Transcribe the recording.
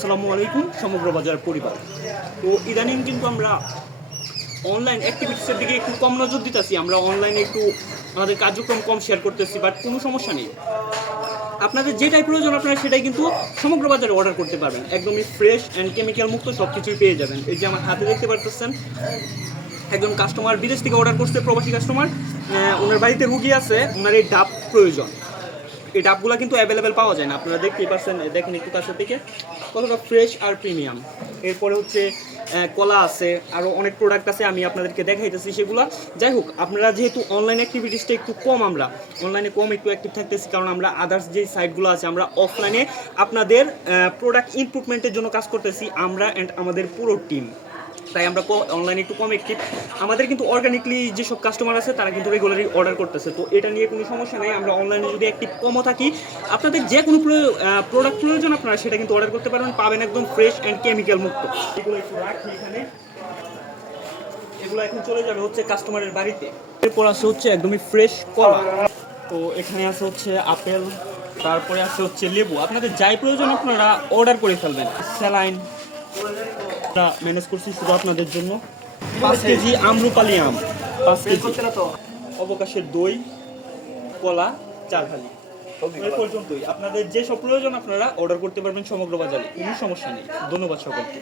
আসসালামু আলাইকুম সমগ্র বাজার পরিবার। তো ইদানিং কিন্তু আমরা অনলাইন অ্যাক্টিভিটিসের দিকে একটু কম নজর দিতেছি। আমরা অনলাইনে একটু আমাদের কার্যক্রম কম শেয়ার করতেছি, বাট কোনো সমস্যা নেই। আপনাদের যেটাই প্রয়োজন আপনারা সেটাই কিন্তু সমগ্র বাজারে অর্ডার করতে পারবেন। একদমই ফ্রেশ অ্যান্ড কেমিক্যাল মুক্ত সব কিছুই পেয়ে যাবেন। এই যে আমার হাতে দেখতে পারতেছেন, একজন কাস্টমার বিদেশ থেকে অর্ডার করছে, প্রবাসী কাস্টমার। ওনার বাড়িতে রুগী আছে, ওনার এই ডাব প্রয়োজন। এই ডাবগুলো কিন্তু অ্যাভেলেবেল পাওয়া যায় না, আপনারা দেখতেই পাচ্ছেন। দেখেন একটু কাছে থেকে কতটা ফ্রেশ আর প্রিমিয়াম। এরপরে হচ্ছে কলা আছে, আরও অনেক প্রোডাক্ট আছে, আমি আপনাদেরকে দেখাইতেছি সেগুলো। যাই হোক, আপনারা যেহেতু অনলাইন অ্যাক্টিভিটিসটা একটু কম, আমরা অনলাইনে কম একটু অ্যাক্টিভ থাকতেছি, কারণ আমরা আদার্স যে সাইটগুলো আছে আমরা অফলাইনে আপনাদের প্রোডাক্ট ইমপ্রুভমেন্টের জন্য কাজ করতেছি, আমরা অ্যান্ড আমাদের পুরো টিম। তাই আমরা অনলাইনে একটু কম অ্যাক্টিভ। আমাদের কিন্তু অর্গানিকলি যেসব কাস্টমার আছে তারা কিন্তু রেগুলারলি অর্ডার করতেছে, তো এটা নিয়ে কোনো সমস্যা নেই। আমরা অনলাইনে যদি অ্যাক্টিভ কমও থাকি, আপনাদের যে কোনো প্রোডাক্ট প্রয়োজন আপনারা সেটা কিন্তু অর্ডার করতে পারবেন, পাবেন একদম ফ্রেশ অ্যান্ড কেমিক্যাল মুক্ত। এগুলো একটু রাখি এখানে, এগুলো এখন চলে যাবে হচ্ছে কাস্টমারের বাড়িতে। এরপর আছে হচ্ছে একদমই ফ্রেশ কলা। তো এখানে আছে হচ্ছে আপেল, তারপরে আছে হচ্ছে লেবু। আপনাদের যাই প্রয়োজন আপনারা অর্ডার করে ফেলবেন। স্যালাইন ম্যানেজ করছি শুধু আপনাদের জন্য। 5 কেজি আম্রপালি আম, 5 কেজি অবকাশের দই, কলা, চারভালি। এই পর্যন্তই। আপনাদের যে সব প্রয়োজন আপনারা অর্ডার করতে পারবেন সমগ্র বাজারে, কোনো সমস্যা নেই। ধন্যবাদ সকলকে।